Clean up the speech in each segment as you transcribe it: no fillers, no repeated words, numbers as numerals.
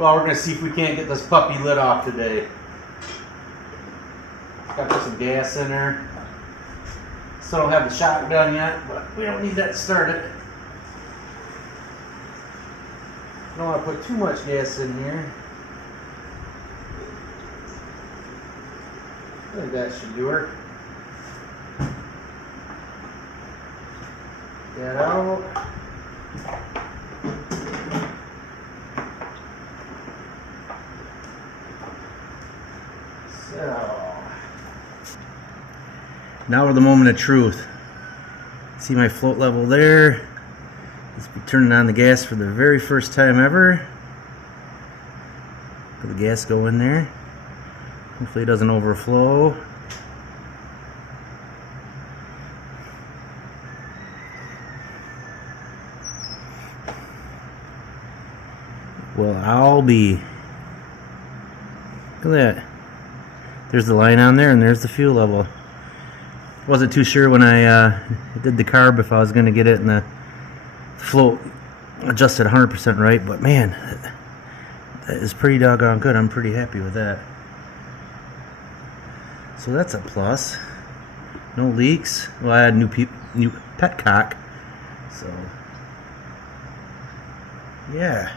Well, we're gonna see if we can't get this puppy lit off today. Got to put some gas in there. Still don't have the shotgun yet, but we don't need that started. Don't want to put too much gas in here. I think that should do her. Get out. So now we're the moment of truth. See my float level there. Let's be turning on the gas for the very first time ever. Let the gas go in there. Hopefully it doesn't overflow. Well, I'll be. Look at that. There's the line on there, and there's the fuel level. Wasn't too sure when I did the carb if I was going to get it in the float adjusted 100% right, but man, that is pretty doggone good. I'm pretty happy with that. So that's a plus. No leaks. Well, I had new petcock, so yeah.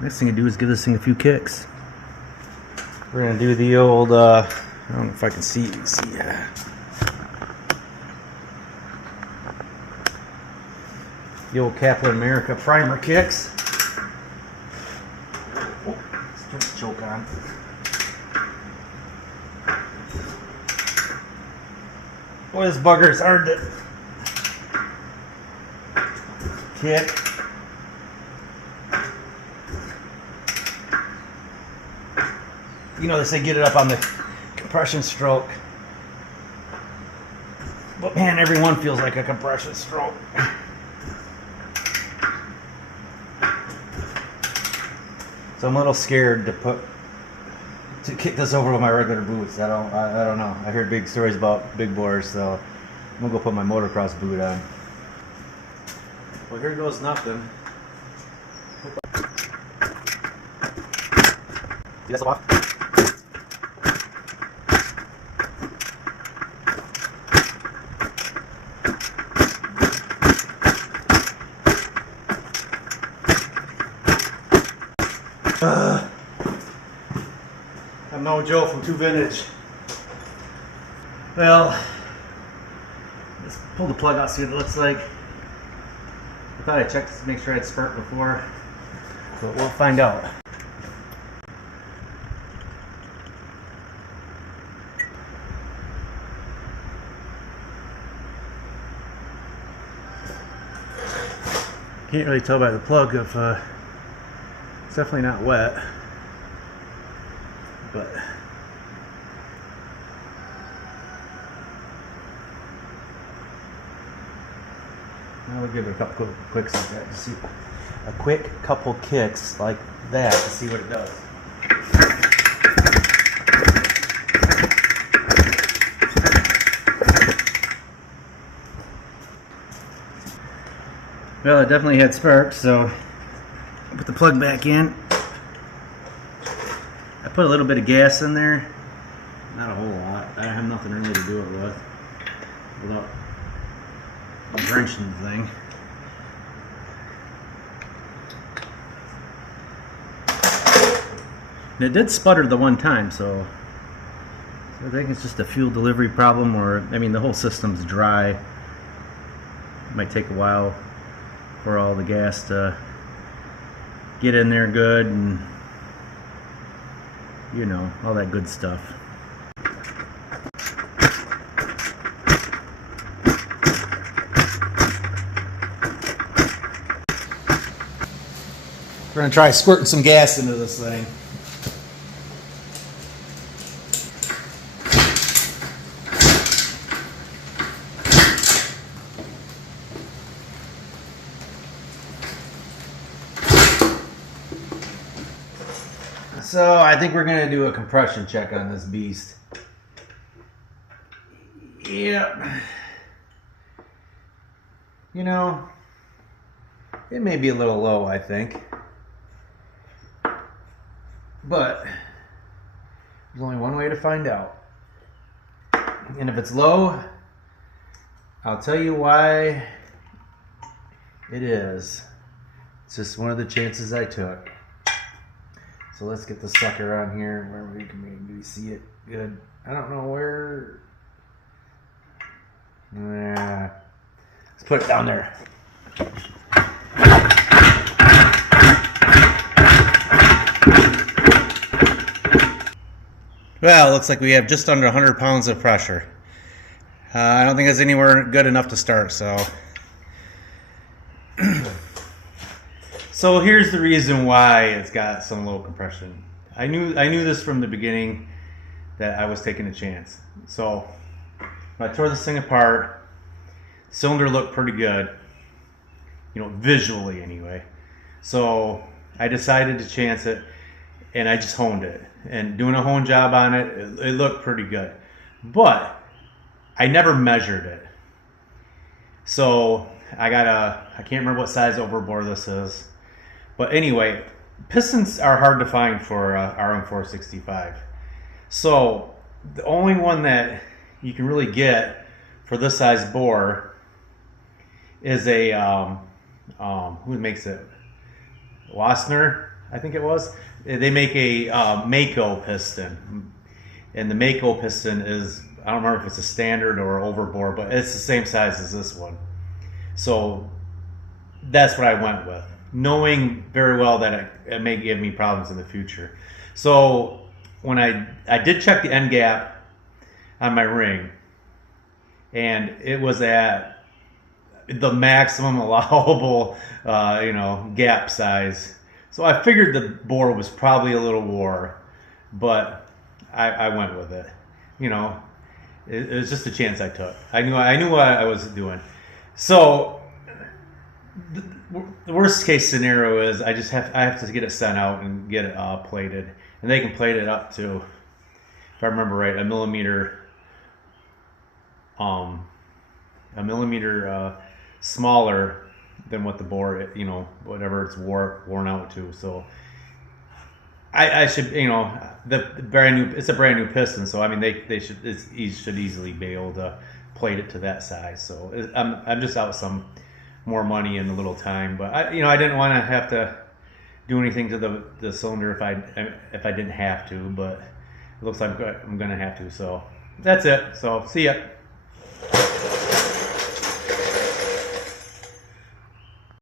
Next thing to do is give this thing a few kicks. We're gonna do the old. I don't know if I can see. The old Captain America primer kicks. Oh, let's turn the choke on. Boy, this bugger is hard to kick. You know, they say get it up on the compression stroke. But man, everyone feels like a compression stroke. So I'm a little scared to kick this over with my regular boots. I don't know. I heard big stories about big bores, so I'm gonna go put my motocross boot on. Well, here goes nothing. See, that's off. I'm no Joe from 2 Vintage. Well, let's pull the plug out, see what it looks like. I thought I checked to make sure I'd sparked before, but we'll find out. Can't really tell by the plug if it's definitely not wet, but now we'll give it a couple quick kicks like that to see a quick couple kicks like that to see what it does. Well, it definitely had sparks, so put the plug back in. I put a little bit of gas in there, not a whole lot. I have nothing really to do it with without drenching the thing. And it did sputter the one time, so I think it's just a fuel delivery problem, or I mean the whole system's dry. It might take a while for all the gas to get in there good and you know, all that good stuff. We're gonna try squirting some gas into this thing. So I think we're going to do a compression check on this beast. Yep. You know, it may be a little low, I think. But there's only one way to find out. And if it's low, I'll tell you why it is. It's just one of the chances I took. So let's get the sucker on here where we can maybe see it good. I don't know where. Let's put it down there. Well, it looks like we have just under 100 pounds of pressure. I don't think it's anywhere good enough to start, so. So here's the reason why it's got some low compression. I knew this from the beginning that I was taking a chance. So when I tore this thing apart, cylinder looked pretty good, you know, visually anyway. So I decided to chance it, and I just honed it. And doing a hone job on it, it looked pretty good. But I never measured it. So I can't remember what size overbore this is. But anyway, pistons are hard to find for RM465. So the only one that you can really get for this size bore is a, who makes it? Wassner, I think it was. They make a Mako piston. And the Mako piston is, I don't remember if it's a standard or overbore, but it's the same size as this one. So that's what I went with, knowing very well that it may give me problems in the future. So when I did check the end gap on my ring, and it was at the maximum allowable gap size. So I figured the bore was probably a little wore, but I went with it. You know, it was just a chance I took. I knew what I was doing. So the worst case scenario is I have to get it sent out and get it plated, and they can plate it up to, if I remember right, a millimeter smaller than what the bore, you know, whatever it's worn out to. So I should, you know, it's a brand new piston, so I mean they should easily be able to plate it to that size. So I'm just out some more money in a little time, but I didn't want to have to do anything to the cylinder if I didn't have to, but it looks like I'm gonna have to. So that's it. So see ya.